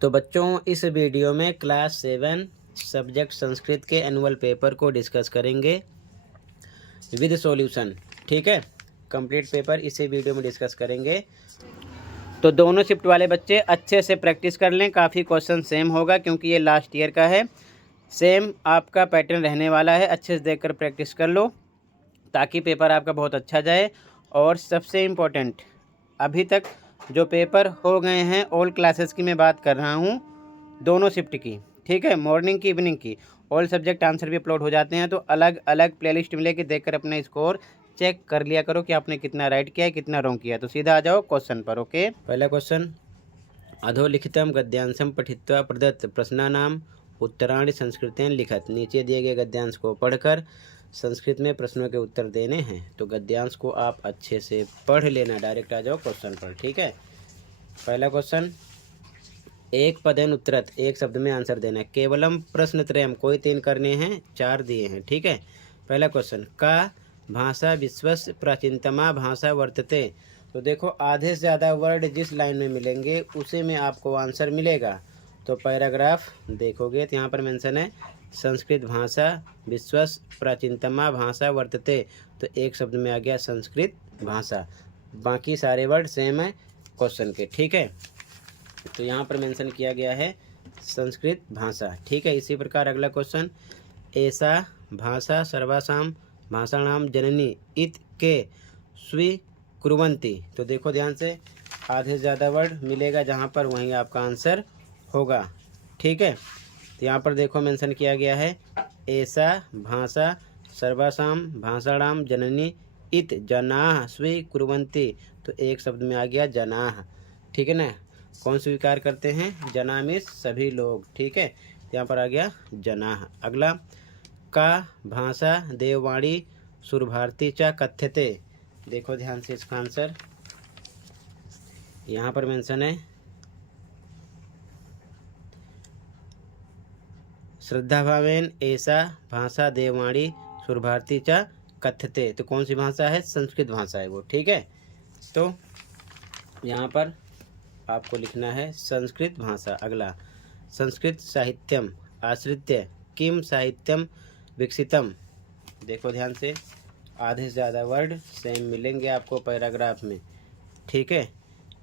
तो बच्चों, इस वीडियो में क्लास 7 सब्जेक्ट संस्कृत के एनुअल पेपर को डिस्कस करेंगे विद सॉल्यूशन। ठीक है, कंप्लीट पेपर इसी वीडियो में डिस्कस करेंगे। तो दोनों शिफ्ट वाले बच्चे अच्छे से प्रैक्टिस कर लें। काफ़ी क्वेश्चन सेम होगा क्योंकि ये लास्ट ईयर का है। सेम आपका पैटर्न रहने वाला है। अच्छे से देखकर प्रैक्टिस कर लो ताकि पेपर आपका बहुत अच्छा जाए। और सबसे इम्पोर्टेंट, अभी तक जो पेपर हो गए हैं ऑल क्लासेस की मैं बात कर रहा हूँ, दोनों शिफ्ट की। ठीक है, मॉर्निंग की, इवनिंग की, ऑल सब्जेक्ट आंसर भी अपलोड हो जाते हैं। तो अलग अलग प्लेलिस्ट में लेके देखकर अपना स्कोर चेक कर लिया करो कि आपने कितना राइट किया है, कितना रॉन्ग किया। तो सीधा आ जाओ क्वेश्चन पर। ओके, पहला क्वेश्चन, अधोलिखितम गद्यांशम पठित्वा प्रदत्त प्रश्नानाम उत्तराणि संस्कृतेन लिखत। नीचे दिए गए गद्यांश को पढ़कर संस्कृत में प्रश्नों के उत्तर देने हैं। तो गद्यांश को आप अच्छे से पढ़ लेना। डायरेक्ट आ जाओ क्वेश्चन पर। ठीक है, पहला क्वेश्चन, एक पदेन उत्तरत, एक शब्द में आंसर देना है। केवलम प्रश्न त्रयम, कोई 3 करने हैं, 4 दिए हैं। ठीक है, पहला क्वेश्चन, का भाषा विश्वस्य प्राचीनतमा भाषा वर्तते। तो देखो, आधे से ज़्यादा वर्ड जिस लाइन में मिलेंगे उसी में आपको आंसर मिलेगा। तो पैराग्राफ देखोगे तो यहाँ पर मेंशन है संस्कृत भाषा विश्वस्य प्राचीनतमा भाषा वर्तते। तो एक शब्द में आ गया संस्कृत भाषा। बाकी सारे वर्ड सेम है क्वेश्चन के। ठीक है, तो यहाँ पर मेंशन किया गया है संस्कृत भाषा। ठीक है, इसी प्रकार अगला क्वेश्चन, ऐसा भाषा सर्वासाम भाषाणाम जननी इत के स्वीकुर्वन्ति। तो देखो ध्यान से, आधे से ज़्यादा वर्ड मिलेगा जहाँ पर वहीं आपका आंसर होगा। ठीक है, तो यहाँ पर देखो मेंशन किया गया है ऐसा भाषा सर्वासाम भाषाणाम जननी इत जनाः स्वीकुर्वन्ति। तो एक शब्द में आ गया जनाः। ठीक है ना, कौन स्वीकार करते हैं? जना में सभी लोग। ठीक है, यहाँ पर आ गया जनाः। अगला, का भाषा देववाणी सुरभारती च कथ्यते। देखो ध्यान से इसका आंसर, यहाँ पर मेंशन है श्रद्धा भावेन ऐसा भाषा देववाणी सुरभारती च कथ्यते। तो कौन सी भाषा है? संस्कृत भाषा है वो। ठीक है, तो यहाँ पर आपको लिखना है संस्कृत भाषा। अगला, संस्कृत साहित्यम आश्रित्य किम साहित्यम विकसितम। देखो ध्यान से, आधे से ज़्यादा वर्ड सेम मिलेंगे आपको पैराग्राफ में। ठीक है,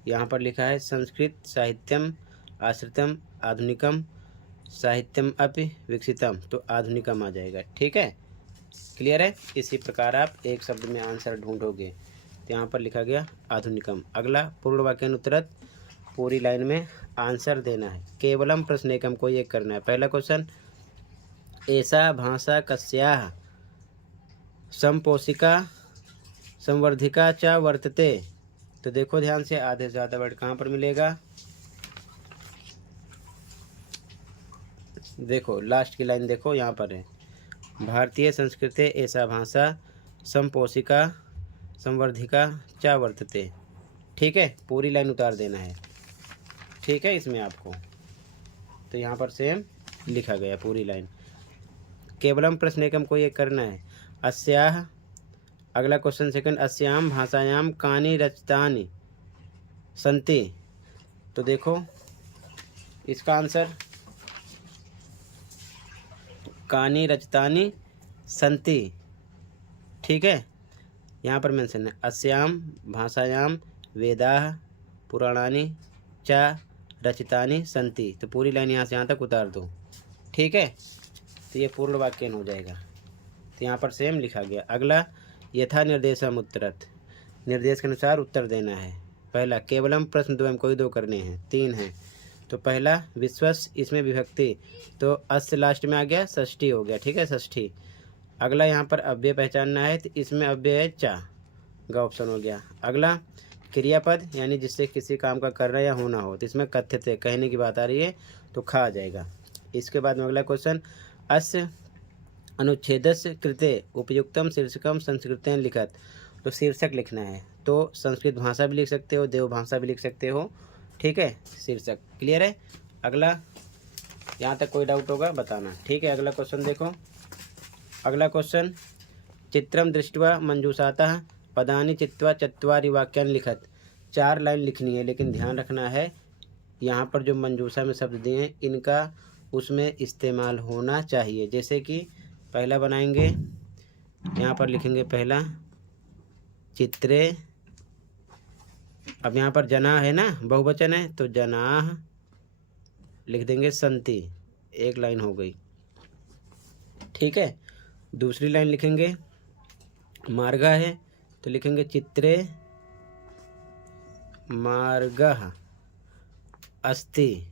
यहाँ पर लिखा है संस्कृत साहित्यम आश्रितम आधुनिकम साहित्यम अपि विकसितम। तो आधुनिकम आ जाएगा। ठीक है, क्लियर है? इसी प्रकार आप एक शब्द में आंसर ढूंढोगे। तो यहाँ पर लिखा गया आधुनिकम। अगला, पूर्ण वाक्यानुत्तरत, पूरी लाइन में आंसर देना है। केवलम प्रश्न एकम को ये करना है। पहला क्वेश्चन, ऐसा भाषा कस्याः संपोषिका संवर्धिका च वर्तते। तो देखो ध्यान से, आधे से ज़्यादा वर्ड कहाँ पर मिलेगा? देखो लास्ट की लाइन देखो, यहाँ पर है भारतीय संस्कृते ऐसा भाषा संपोषिका संवर्धिका च वर्तते। ठीक है, पूरी लाइन उतार देना है। ठीक है, इसमें आपको तो यहाँ पर सेम लिखा गया पूरी लाइन। केवलम प्रश्न एकम को ये करना है। अस्याह, अगला क्वेश्चन सेकंड, अस्याम भाषायाम कानि रचितानि सन्ति। तो देखो इसका आंसर कानि रचितानि सन्ति। ठीक है, यहाँ पर मेंशन है अस्याम भाषायाम वेदाः पुराणानि च रचितानि सन्ति। तो पूरी लाइन यहाँ से यहाँ तक उतार दो। ठीक है, तो ये पूर्ण वाक्य हो जाएगा। तो यहाँ पर सेम लिखा गया। अगला, यथा निर्देशम उत्तरत, निर्देश के अनुसार उत्तर देना है। पहला, केवलम प्रश्न द्वयम, कोई 2 करने हैं, 3 हैं। तो पहला, विश्वस, इसमें विभक्ति, तो अस्य लास्ट में आ गया, षष्ठी हो गया। ठीक है, षष्ठी। अगला, यहाँ पर अव्यय पहचानना है, तो इसमें अव्यय है चा, गा ऑप्शन हो गया। अगला, क्रियापद, यानी जिससे किसी काम का करना या होना हो, तो इसमें कथ्यते, कहने की बात आ रही है, तो खा आ जाएगा। इसके बाद में अगला क्वेश्चन, अस्य अनुच्छेदस्य कृते उपयुक्तम शीर्षकम संस्कृतेन लिखत। तो शीर्षक लिखना है, तो संस्कृत भाषा भी लिख सकते हो, देव भाषा भी लिख सकते हो। ठीक है, शीर्षक। क्लियर है? अगला, यहाँ तक कोई डाउट होगा बताना। ठीक है, अगला क्वेश्चन देखो। अगला क्वेश्चन, चित्रम दृष्ट्वा मंजूषातः पदानि चित्वा चत्वारि वाक्यानि लिखत। 4 लाइन लिखनी है, लेकिन ध्यान रखना है यहाँ पर जो मंजूषा में शब्द दिए हैं इनका उसमें इस्तेमाल होना चाहिए। जैसे कि पहला बनाएंगे, यहाँ पर लिखेंगे पहला चित्रे। अब यहाँ पर जना है ना, बहुवचन है, तो जनाह लिख देंगे संति, एक लाइन हो गई। ठीक है, दूसरी लाइन लिखेंगे मार्गा है तो लिखेंगे चित्रे मार्गः अस्ति।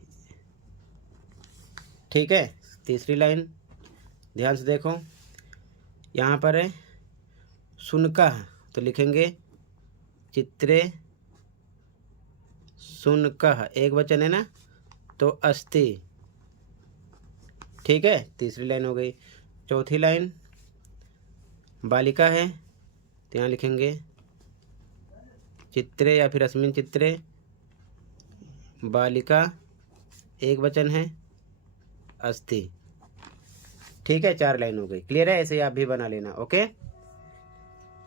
ठीक है, तीसरी लाइन ध्यान से देखो, यहाँ पर है सुनकः तो लिखेंगे चित्रे सुनकः, एक वचन है ना, तो अस्ति। ठीक है, तीसरी लाइन हो गई। चौथी लाइन बालिका है तो यहाँ लिखेंगे चित्रे या फिर अस्मिन चित्रे बालिका, एक वचन है, अस्ति। ठीक है, 4 लाइन हो गई। क्लियर है, ऐसे ही आप भी बना लेना। ओके,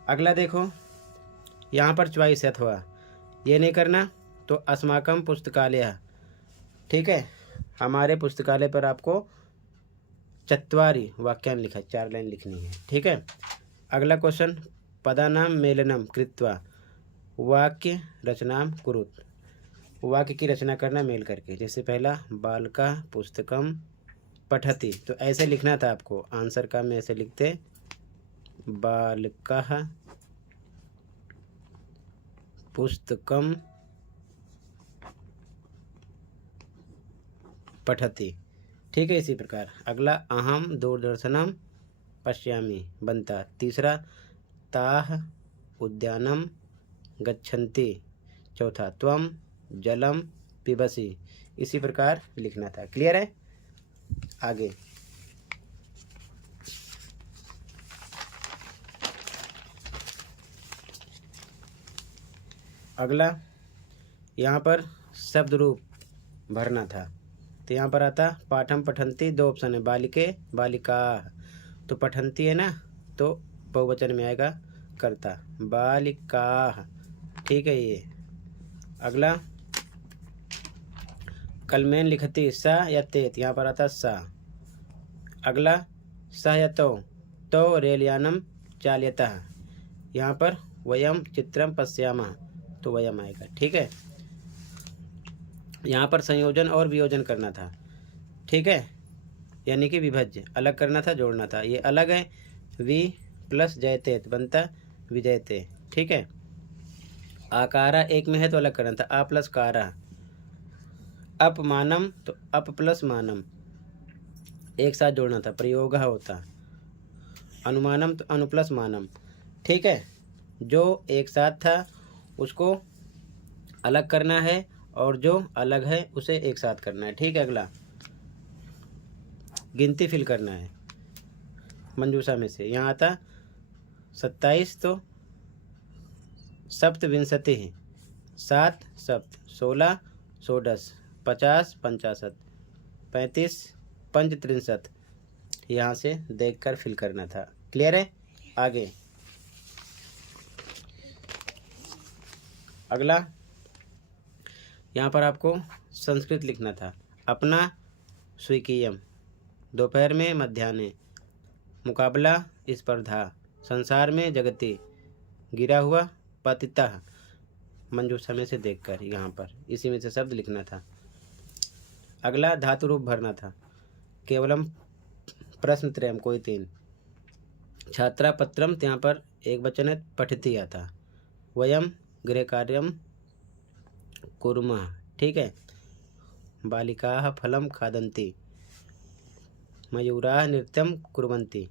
अगला देखो, यहाँ पर चॉइस है, अथवा ये नहीं करना तो अस्माकम पुस्तकालय। ठीक है, हमारे पुस्तकालय पर आपको 4 वाक्यानि लिखा, 4 लाइन लिखनी है। ठीक है, अगला क्वेश्चन, पदानाम मेलनम कृत्वा वाक्य रचनाम कुरुत। वाक्य की रचना करना मेल करके। जैसे पहला बालका पुस्तकम पठति, तो ऐसे लिखना था आपको। आंसर का में ऐसे लिखते बालका पुस्तकम पठति। ठीक है, इसी प्रकार अगला अहम दूरदर्शनम पश्यामि बनता। तीसरा ताह उद्यानम गच्छन्ति। चौथा त्वम जलम पिबसि। इसी प्रकार लिखना था। क्लियर है, आगे अगला, यहाँ पर शब्द रूप भरना था। तो यहाँ पर आता पाठम पठन्ति, 2 ऑप्शन है, बालिके बालिका। तो पठन्ति है ना, तो बहुवचन में आएगा कर्ता, बालिका। ठीक है, ये अगला कलमेन लिखती सा या तेत, यहाँ पर आता सा। अगला सा या तो रेलयानम चाल्यतः, यहाँ पर वयम चित्रम पश्यामः, तो वयम आएगा। ठीक है, यहाँ पर संयोजन और वियोजन करना था। ठीक है, यानी कि विभज्य, अलग करना था, जोड़ना था। ये अलग है, वि प्लस जयतेत बनता विजयते। ठीक है, आकारा एक में है तो अलग करना था, आ प्लस कारा। अपमानम तो अप प्लस मानम, एक साथ जोड़ना था, प्रयोग होता। अनुमानम तो अनु प्लस मानम। ठीक है, जो एक साथ था उसको अलग करना है और जो अलग है उसे एक साथ करना है। ठीक है, अगला गिनती फिल करना है मंजूषा में से। यहाँ आता 27 तो सप्तविंशति, 7 सप्त, 16 षोडश, 50 पंचाशत, 35 पंचत्रिंशत। यहाँ से देखकर फिल करना था। क्लियर है, आगे अगला, यहाँ पर आपको संस्कृत लिखना था। अपना स्वीकीयम, दोपहर में मध्याह्ने, मुकाबला स्पर्धा, संसार में जगति, गिरा हुआ पतितः। मंजूषा में से देखकर यहाँ पर इसी में से शब्द लिखना था। अगला धातु रूप भरना था। केवलम प्रश्न त्रयम, कोई 3। छात्रा पत्रम, यहाँ पर एक वचन है, पठती आता। वयम गृह कार्यम कुर्मः। ठीक है, बालिकाः फलम खादन्ति, मयूराः नृत्यम कुर्वन्ति।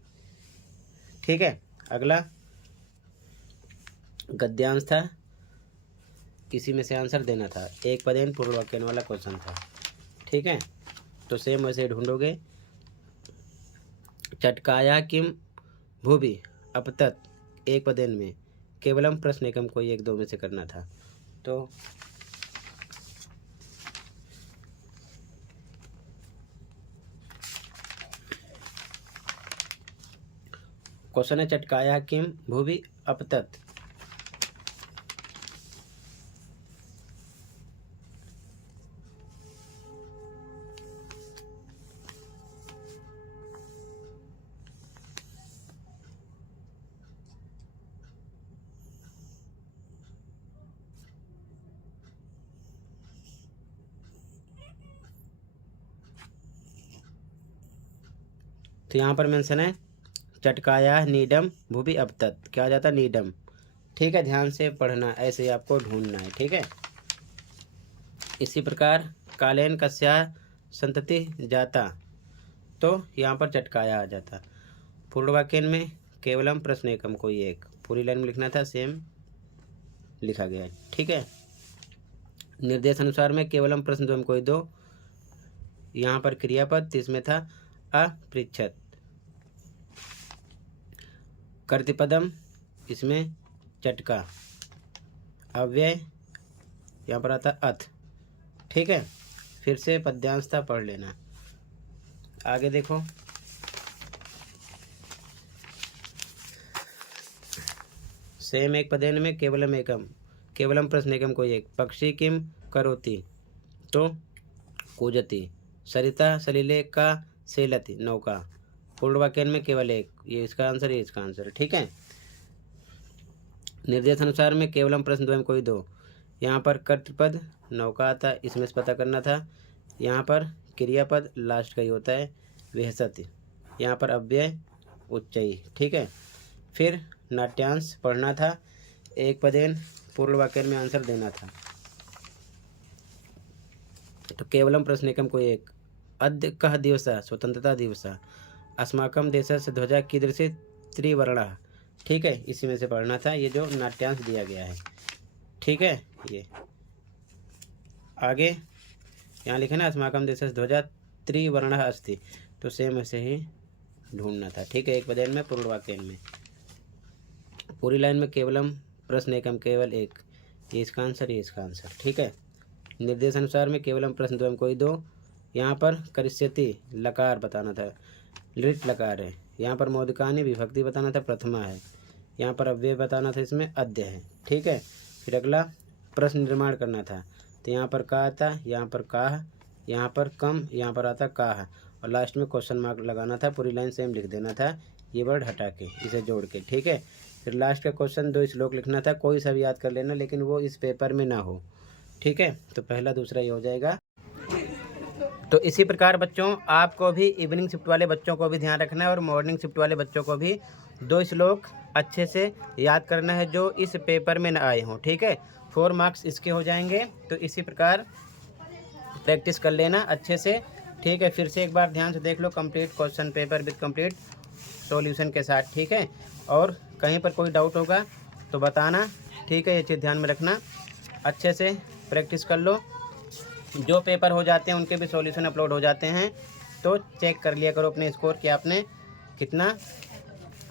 ठीक है, अगला गद्यांश था, किसी में से आंसर देना था। एक पदेन पूर्ण वाक्य वाला क्वेश्चन था। ठीक है, तो सेम वैसे ढूंढोगे। चटकाया किम भूभि अपतत, एक पदेन में, केवलम प्रश्न एकम, कोई 1-2 में से करना था। तो क्वेश्चन है चटकाया किम भूभि अपतत। तो यहाँ पर मेंशन है चटकाया नीडम भूवि अपतत, क्या आ जाता नीडम। ठीक है, ध्यान से पढ़ना, ऐसे ही आपको ढूंढना है। ठीक है, इसी प्रकार कालेन कस्या संतति जाता, तो यहाँ पर चटकाया आ जाता। पूर्ण वाक्य में केवलम प्रश्न एकम कोई एक, पूरी लाइन में लिखना था, सेम लिखा गया है। ठीक है, निर्देश अनुसार में केवलम प्रश्न द्वयम कोई दो, यहाँ पर क्रियापद, इसमें था अपृच्छत। कर्तृपदम, इसमें चटका। अव्यय यहाँ पर आता अथ। ठीक है, फिर से पद्यांशता पढ़ लेना। आगे देखो, सेम एक पदेन में केवलम एकम, केवलम प्रश्न एकम कोई एक। पक्षी किम करोति, तो कूजति। सरिता सलीले का सेलति, नौका। पूर्ण वाक्य में केवल एक, ये इसका आंसर, ये इसका आंसर। ठीक है, निर्देश अनुसार में केवलम प्रश्न द्वयम कोई दो, यहाँ पर कर्तृपद नौका आता, इसमें से पता करना था। यहाँ पर क्रियापद लास्ट का ही होता है, विहसति। यहाँ पर अव्यय उच्चई। ठीक है, फिर नाट्यांश पढ़ना था, एक पदेन पूर्ण वाक्य में आंसर देना था। तो केवलम प्रश्न एकम कोई एक। अद्य कः दिवसः, स्वतंत्रता दिवस। अस्माकं देशस्य ध्वजा कीदृशी त्रिवर्णः। ठीक है, इसी में से पढ़ना था, ये जो नाट्यांश दिया गया है। ठीक है, ये आगे यहाँ लिखे ना, अस्माकं देशस्य ध्वजा त्रिवर्णः अस्ति, तो सेम ऐसे ही ढूंढना था। ठीक है, एक पदेन में पूर्ण वाक्य में। पूरी लाइन में केवलम प्रश्न एकम केवल एक, ये इसका आंसर, ये इसका आंसर। ठीक है, निर्देश अनुसार में केवलम प्रश्न द्वयम कोई दो, यहाँ पर करिष्यति लकार बताना था, लिट लकार है। यहाँ पर मोदिकानी विभक्ति बताना था, प्रथमा है। यहाँ पर अव्यय बताना था, इसमें अद्य है। ठीक है, फिर अगला प्रश्न निर्माण करना था, तो यहाँ पर का आता, यहाँ पर काह, यहाँ पर कम, यहाँ पर आता काह, और लास्ट में क्वेश्चन मार्क लगाना था। पूरी लाइन सेम लिख देना था, ये वर्ड हटा के, इसे जोड़ के। ठीक है, फिर लास्ट का क्वेश्चन 2 श्लोक लिखना था, कोई सा भी याद कर लेना, लेकिन वो इस पेपर में ना हो। ठीक है, तो पहला दूसरा ही हो जाएगा। तो इसी प्रकार बच्चों, आपको भी इवनिंग शिफ्ट वाले बच्चों को भी ध्यान रखना है, और मॉर्निंग शिफ्ट वाले बच्चों को भी 2 श्लोक अच्छे से याद करना है, जो इस पेपर में न आए हों। ठीक है, 4 मार्क्स इसके हो जाएंगे। तो इसी प्रकार प्रैक्टिस कर लेना अच्छे से। ठीक है, फिर से एक बार ध्यान से देख लो, complete question paper with complete solution के साथ। ठीक है, और कहीं पर कोई डाउट होगा तो बताना। ठीक है, ये चीज़ ध्यान में रखना, अच्छे से प्रैक्टिस कर लो। जो पेपर हो जाते हैं उनके भी सॉल्यूशन अपलोड हो जाते हैं, तो चेक कर लिया करो अपने स्कोर कि आपने कितना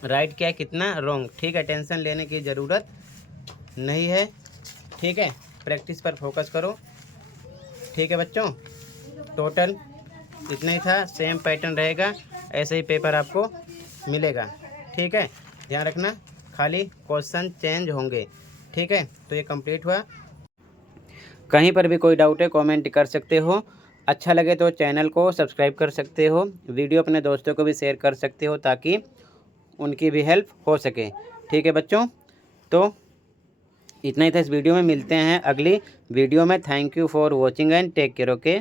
राइट किया है, कितना रॉन्ग। ठीक है, टेंशन लेने की ज़रूरत नहीं है। ठीक है, प्रैक्टिस पर फोकस करो। ठीक है बच्चों, टोटल इतना ही था, सेम पैटर्न रहेगा, ऐसे ही पेपर आपको मिलेगा। ठीक है, ध्यान रखना, खाली क्वेश्चन चेंज होंगे। ठीक है, तो ये कंप्लीट हुआ। कहीं पर भी कोई डाउट है कमेंट कर सकते हो, अच्छा लगे तो चैनल को सब्सक्राइब कर सकते हो, वीडियो अपने दोस्तों को भी शेयर कर सकते हो, ताकि उनकी भी हेल्प हो सके। ठीक है बच्चों, तो इतना ही था इस वीडियो में, मिलते हैं अगली वीडियो में। Thank you for watching and take care. Okay.